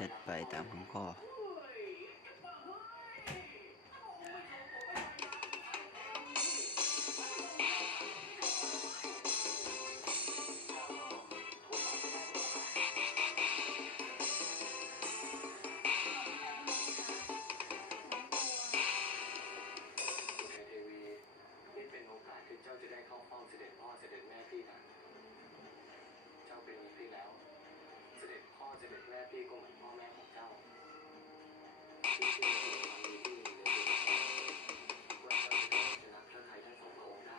ชัดไปตามคำข้อเจ้าจะได้เข้าเฝ้าเสด็จพ่อเสด็จแม่พี่นะเจ้าเป็นอย่างพี่แล้วเสด็จพ่อเสด็จแม่พี่ก็เหมือนพ่อแม่ของเจ้าพี่เชื่อในความดีที่มีในตัวว่าเจ้าจะชนะพระทัยทั้งสองพระองค์ได้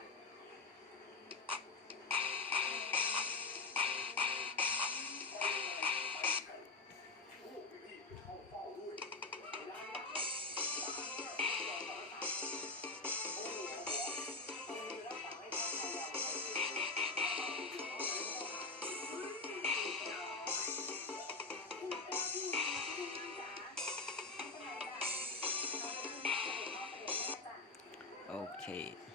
โอเค